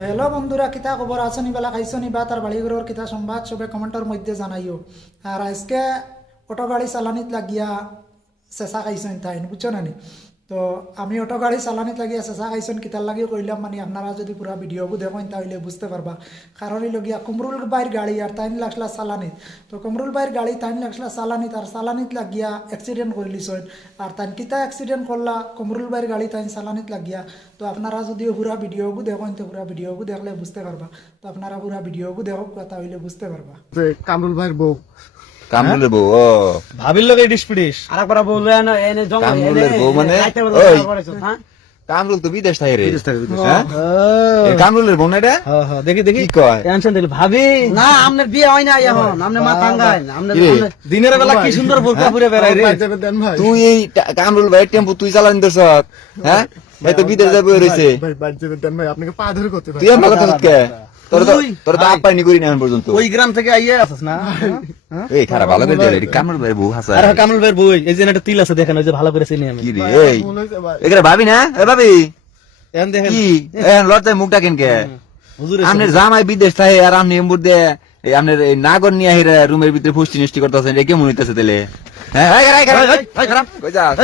Hello বন্ধুরা, কিতা খবর আছো নিবেলা খাইছো নিবা তার বাড়িঘরের কিতা সংবাদ সবে কমেন্টের মধ্যে জানাইও। আর আজকে অটো গাড়ি চালানিত লাগিয়া চেঁচা খাইছেন তাই বুঝছো না নি। তো আমি অটো গাড়ি চালানিত লাগিয়া চেঁচা খাইছেন কিতার লাগি কইলাম মানে আপনারা যদি পুরা ভিডিওগু দেখেন তাহলে বুঝতে পারবা। কারণ লগিয়া কুমরুল বাইর গাড়ি আর 3 লাখলা চালানিত। তো কুমরুল বাইর গাড়ি 3 লাখলা চালানিত আর চালানিত লাগিয়া অ্যাক্সিডেন্ট করে লিছেন। আর তাই কিতা অ্যাক্সিডেন্ট করলা কুমরুল বাইর গাড়ি তাই চালানিত লাগিয়া। তো আপনারা যদি পুরা ভিডিওগু দেখেন তো পুরা ভিডিওগু দেখলে বুঝতে পারবা। তো আপনারা পুরা ভিডিওগু দেখো তাহলে বুঝতে পারবা। কামরুল ভাইয়ের বউ কামরুলের বউ ও ভাবির লগে ডিসপিডিস আরেকবার বললে না এনে জঙ্গল কামরুলের বউ মানে ওই কামরুল তো বিদেশ থাকে রে হ্যাঁ এ কামরুলের বউ না এটা হ্যাঁ দেখি দেখি কি কয় টেনশন দিল ভাবি না আপনার বিয়ে হয় না এখন আপনি মা টাঙ্গাই আপনার দিনের বেলা কি সুন্দর বোরকা পরে বেড়াই রে তুই এই কামরুল ভাই টেম্পু তুই চালানি দর্শ হ্যাঁ ভাই তো বিদেশ যাবে রইছে ভাই বাদ যাবেন দেন ভাই আপনাকে পা ধরে করতে ভাই তুই আমার কথা কে তোর তো আপাইনি করি না এখন পর্যন্ত ওই গ্রাম থেকে আইয়া আসছ না এই খারাপ ভালো করে দে কামরুল ভাই বউ হাসা আরে কামরুল ভাইয়ের বই এই যে একটা তিল আছে দেখেন ওই যে ভালো করে চিনি আমি কি রে এই এখানে ভাবি না এ ভাবি এখন দেখেন কি এখন লড়তে মুখটা কেন কে হুজুর আপনার জামাই বিদেশ থাকে আর আপনি এমবুর দিয়ে আপনার নাগর নিয়ে হিরা রুমের ভিতরে ফুষ্টি নিষ্টি করতেছেন এটা কেমন হইতেছে তাহলে হ্যাঁ খারাপ কই যাস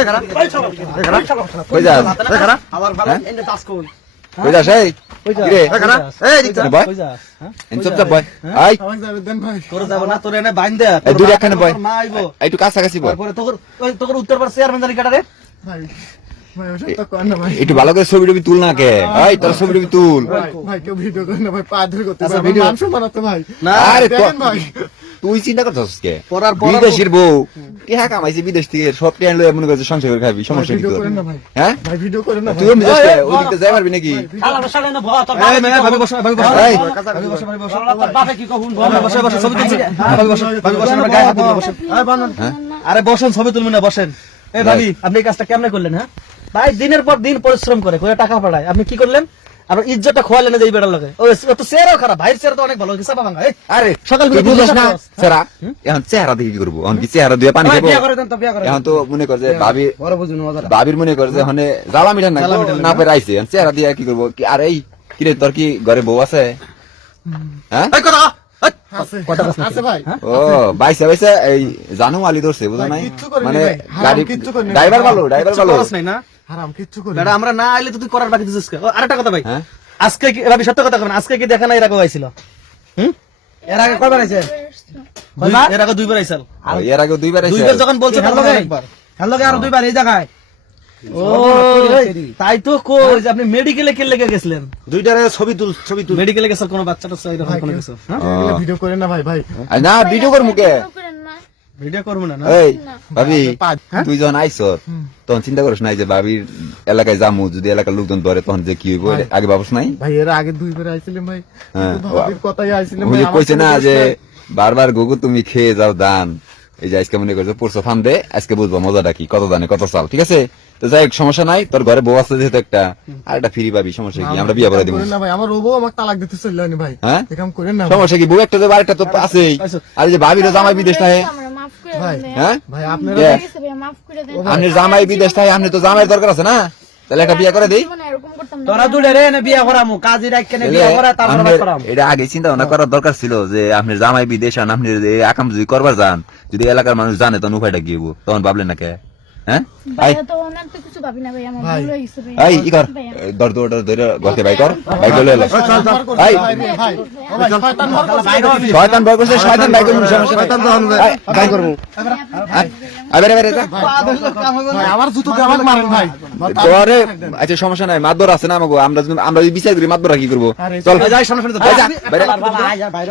কই যাস আবার ভালো এনে টাস কোন কই যাস এই রে এই দিক বয় কই যাস হ্যাঁ এনসব যা বয় আই আমাকে যাবেন দেন ভাই তোর যাব না তোর এনে বাইন দে এই দুই একখানে বয় মা আইবো একটু কাছাকাছি বয় তারপরে তোর উত্তর পার চেয়ারম্যান জানি কাটা রে ভাই ভাই ওসব তো কর না ভাই একটু ভালো করে ছবি টবি তুল না কে এই তোর ছবি টবি তুল ভাই কেউ ভিডিও করে না ভাই পা ধরে করতে আচ্ছা, ভাই ভিডিও- মাংস বানাতে ভাই না আরে দেখেন ভাই তুই চিন্তা করছিস কে পড়ার বিদেশের বউ টিহা কামাইছে বিদেশ থেকে সব টিহা লয়ে মনে করছে সংসার করে খাবি সমস্যা কি ভিডিও তোর করেন না ভাই হ্যাঁ ভাই ভিডিও করেন না তুইও বিদেশ ওই দিকে যাই পারবি নাকি শালা শালা না ভয় তোর এই মেয়ে ভাবি বসো ভাবি বসো এই ভাবি বসো ভাবি বসো তোর বাপে কি কহুন ভাবি বসো বসো ছবি তুলছি ভাবি বসো আমরা গায়ে হাত দিয়ে বসেন এই বানন আরে বসেন ছবি তুলবেন না বসেন এই ভাবি আপনি এই কাজটা কেমনে করলেন হ্যাঁ ভাই দিনের পর দিন পরিশ্রম করে কই টাকা পাঠায় আপনি কি করলেন আপনার ইজ্জতটা খোয়ালেন না যে এই বেটার লগে ও তো চেহারাও খারাপ ভাইয়ের চেহারা তো অনেক ভালো হিসাব ভাঙা এই আরে সকাল তুই থেকে বুঝছ না বুঝছ সেরা এখন চেহারা দিয়ে কি করবো এখন কি চেহারা দিয়ে পানি খাবো বিয়ে করে দেন তো বিয়ে করে এখন তো মনে কর যে বড় বুঝুন মজা বাবির মনে কর যে ওখানে জ্বালা মিঠান না পেরে আইছে এখন চেহারা দিয়ে কি করবো কি আর এই কিরে তোর কি ঘরে বউ আছে হ্যাঁ এই কথা আছে আছে ভাই ও বাইসে বাইসে এই জানু আলি ধরছে বুঝো নাই কিচ্ছু করিনি মানে ভাই, হারাম গাড়ি কিচ্ছু করিনি। ড্রাইভার ভালো ড্রাইভার ভালো খরচ নাই না হারাম কিচ্ছু করি দাদা আমরা না আইলে তো তুই করার বাকি দিছিস ও আরেকটা কথা ভাই হ্যাঁ? আজকে কি ভাবি সত্য কথা বলেন আজকে কি দেখা নাই এর আগে আইছিল হুম এর আগে কয়বার আছে এর আগে দুইবার আইছিল এর আগে দুইবার আইছে দুইবার যখন বলছে হ্যালো তখন গাই একবার হ্যালো গাই আর দুইবার এই জায়গায় ও তাই তো কই যে আপনি মেডিকেলে কে লেগে গেছিলেন দুইটারে ছবি তুল মেডিকেলে গেছেন কোনো বাচ্চাটা এরকম কোনো কিছু হ্যাঁ ভিডিও করেন না ভাই ভাই আর না ভিডিও কর মুখে ভিডিও করবো না না এই ভাবি হ্যাঁ? তুই যখন আইস তখন চিন্তা করিস নাই যে ভাবির এলাকায় যামু যদি এলাকার লোকজন ধরে তখন যে কি হইব আগে ভাবস নাই ভাই এর আগে দুইবার আইছিলাম ভাই হ্যাঁ। কিন্তু ভাবির কথাই আইছিলাম ওই ভাই যে আমার কইছে না কোনো যে দোষ নাই। বারবার গুগু তুমি খেয়ে যাও দান এই যে আজকে মনে করছে পরশু ফান দে আজকে বুঝবো মজাটা কি কত দানে কত চাল ঠিক আছে তো যাই হোক, সমস্যা নাই তোর ঘরে বউ আছে যেহেতু একটা আর একটা ফ্রি পাবি সমস্যা কি আমরা বিয়ে করে দিব করেন না ভাই আমার রবো আমাকে তালাক দিতে চললেন ভাই হ্যাঁ? এরকম করেন না সমস্যা কি বউ একটা তো আরেকটা তো আছেই আর এই যে ভাবিরও জামাই বিদেশ থাকে ভাই হ্যাঁ ভাই আপনারা দেখ, মাফ করে দেন আপনি জামাই বিদেশ থাকে আপনি তো জামাইয়ের দরকার আছে না তাহলে একটা বিয়ে করে দিই জীবনে এরকম করতাম না তোরা দুইটারে এনে বিয়ে করামু কাজী রাখকেনে বিয়ে করা তারপর বাদ করাম এটা আগে চিন্তা ভাবনা করার দরকার ছিল যে আপনি জামাই বিদেশ আন আপনি এই আকাম যদি করবার যান যদি এলাকার মানুষ জানে তখন উপায়টা কি হবো তখন ভাবলেন না কে হ্যাঁ ভাইয়া তো অনেক তো কিছু ভাবি না ভাই আমার ভুল হয়ে গেছে ভাই এই ই কর দর দর দর ধরে গতে বাই কর বাই করলে এলো এই ভাই ও ভাই শয়তান মার করছে। শয়তান বাই করছে শয়তান বাই করুন সমস্যা নাই বাই করব আরে আরে যা ভাই আমার জুতো দিয়ে আমাকে মারেন ভাই তোরে আচ্ছা সমস্যা নাই মাদর আছে না আমাগো আমরা যদি বিচার করি মাদর কি করব চল যাই সামনে সামনে যা বাইরে বাবা আয় যা বাইরে